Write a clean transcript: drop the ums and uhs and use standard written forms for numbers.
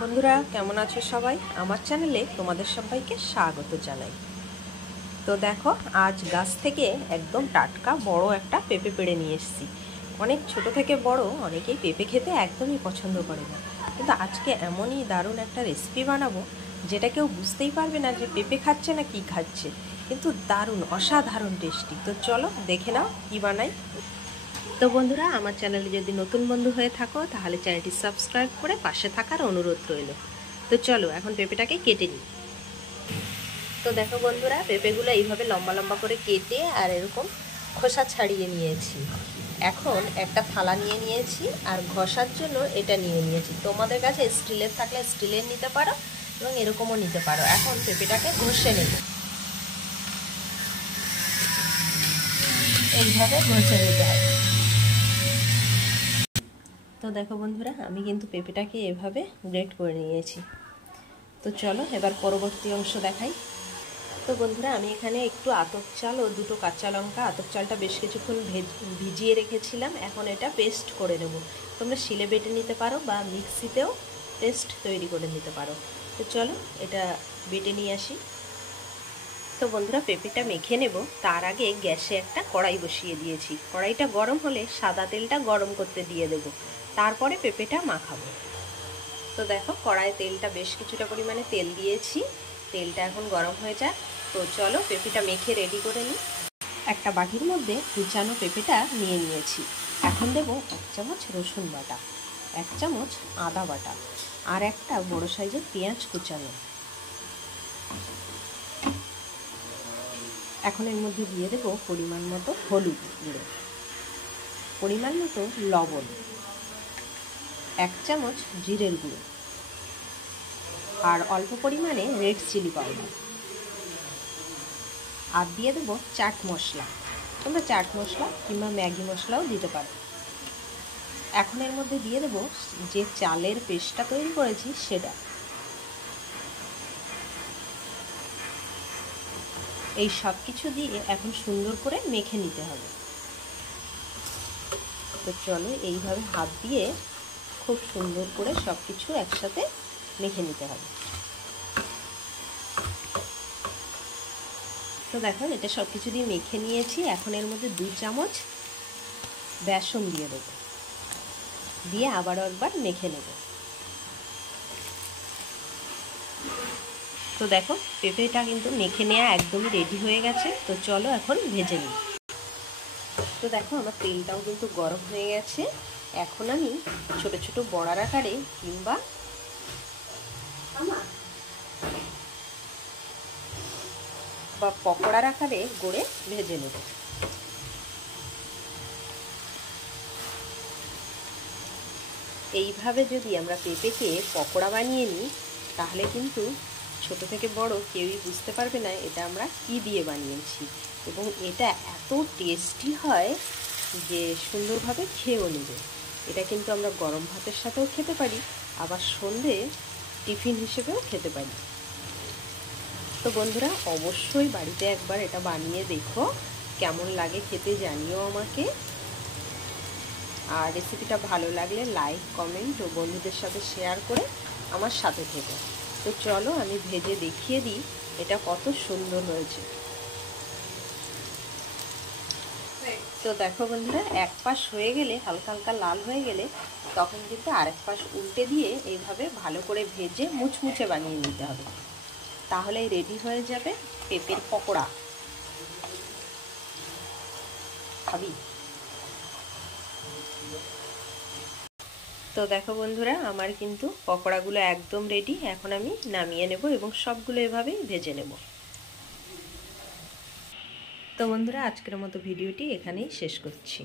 বন্ধুরা কেমন আছো সবাই? আমার চ্যানেলে তোমাদের সবাইকে স্বাগত জানাই। তো দেখো, আজ গাছ থেকে একদম টাটকা বড় একটা পেঁপে পেড়ে নিয়ে এসেছি। অনেক ছোট থেকে বড় অনেকেই পেঁপে খেতে একদমই পছন্দ করে না, কিন্তু আজকে এমনই দারুণ একটা রেসিপি বানাবো যেটা কেউ বুঝতেই পারবে না যে পেঁপে খাচ্ছে না কি খাচ্ছে, কিন্তু দারুণ অসাধারণ টেস্টি। তো চলো দেখে নাও কি বানাই। তো বন্ধুরা, আমার চ্যানেলে যদি নতুন বন্ধু হয়ে থাকো তাহলে চ্যানেলটি সাবস্ক্রাইব করে পাশে থাকার অনুরোধ রইল। তো চলো এখন পেঁপেটাকে কেটে নিই। তো দেখো বন্ধুরা, পেঁপেগুলো এইভাবে লম্বা লম্বা করে কেটে আর এরকম খোসা ছাড়িয়ে নিয়েছি। এখন একটা থালা নিয়ে নিয়েছি আর ঘষার জন্য এটা নিয়ে নিয়েছি। তোমাদের কাছে স্টিলের থাকলে স্টিলের নিতে পারো এবং এরকমও নিতে পারো। এখন পেঁপেটাকে ঘষে নেব, এইভাবে ঘষে নিতে হবে। তো দেখো বন্ধুরা, আমি কিন্তু পেঁপেটাকে এভাবে গ্রেট করে নিয়েছি। তো চলো এবার পরবর্তী অংশ দেখাই। তো বন্ধুরা, আমি এখানে একটু আতপ চাল ও দুটো কাঁচা লঙ্কা, আতপ চালটা বেশ কিছুক্ষণ ভিজিয়ে রেখেছিলাম, এখন এটা পেস্ট করে নেব। তোমরা শিলে বেটে নিতে পারো বা মিক্সিতেও পেস্ট তৈরি করে নিতে পারো। তো চলো এটা বেটে নিয়ে আসি। তো বন্ধুরা, পেঁপেটা মেখে নেব, তার আগে গ্যাসে একটা কড়াই বসিয়ে দিয়েছি। কড়াইটা গরম হলে সাদা তেলটা গরম করতে দিয়ে দেব, তারপরে পেঁপেটা মাখাবো। তো দেখো, কড়াইয়ে তেলটা বেশ কিছুটা পরিমাণে তেল দিয়েছি, তেলটা এখন গরম হয়ে যায়। তো চলো পেঁপেটা মেখে রেডি করে নিই। একটা বাটির মধ্যে কুচানো পেঁপেটা নিয়ে নিয়েছি। এখন দেব 1 চামচ রসুন বাটা, 1 চামচ আদা বাটা আর একটা বড় সাইজের পেঁয়াজ কুচানো। এখন এর মধ্যে দিয়ে দেব পরিমাণ মতো হলুদ গুঁড়ো, পরিমাণ মতো লবণ, 1 চামচ জিরের গুঁড়ো আর অল্প পরিমাণে রেড চিলি পাউডার। আর দিয়ে দেবো চাট মশলা। তোমরা চাট মশলা কিংবা ম্যাগি মশলাও দিতে পারো। এখন এর মধ্যে দিয়ে দেবো যে চালের পেস্টটা তৈরি করেছি সেটা। এই সব কিছু দিয়ে এখন সুন্দর করে মেখে নিতে হবে। তো চলো এইভাবে হাত দিয়ে খুব সুন্দর করে সব কিছু একসাথে মেখে নিতে হবে। তো দেখো, এটা সব কিছু দিয়ে মেখে নিয়েছি। এখন এর মধ্যে 2 চামচ বেসন দিয়ে দেবো, দিয়ে আবারও একবার মেখে নেব। তো দেখো, পেঁপেটা কিন্তু মেখে নেওয়া একদমই রেডি হয়ে গেছে। তো চলো এখন ভেজে নিই। তো দেখো, আমার তেলটাও কিন্তু গরম হয়ে গেছে। এখন আমি ছোট ছোট বড়ার আকারে কিংবা পকোড়ার আকারে গড়ে ভেজে নেব। এইভাবে যদি আমরা পেঁপেকে পকোড়া বানিয়ে নিই তাহলে কিন্তু ছোট থেকে বড় কেউই বুঝতে পারবে না এটা আমরা কি দিয়ে বানিয়েছি, এবং এটা এত টেস্টি হয় যে সুন্দরভাবে খেয়েও নেবে। এটা কিন্তু আমরা গরম ভাতের সাথেও খেতে পারি, আবার সন্ধে টিফিন হিসেবেও খেতে পারি। তো বন্ধুরা, অবশ্যই বাড়িতে একবার এটা বানিয়ে দেখো, কেমন লাগে খেতে জানিও আমাকে। আর রেসিপিটা ভালো লাগলে লাইক, কমেন্ট ও বন্ধুদের সাথে শেয়ার করে আমার সাথে থেকো। তো চলো আমি ভেজে দেখিয়ে দিই এটা কত সুন্দর হয়েছে। তো দেখো বন্ধুরা, এক পাশ হয়ে গেলে হালকা হালকা লাল হয়ে গেলে তখন কিন্তু আরেক পাশ উল্টে দিয়ে এইভাবে ভালো করে ভেজে মুচমুচে বানিয়ে নিতে হবে, তাহলেই রেডি হয়ে যাবে পেঁপের পকোড়া। খাবি? তো দেখো বন্ধুরা, আমার কিন্তু পকোড়াগুলো একদম রেডি। এখন আমি নামিয়ে নেব এবং সবগুলো এভাবেই ভেজে নেব। তো বন্ধুরা, আজকের মতো ভিডিওটি এখানেই শেষ করছি।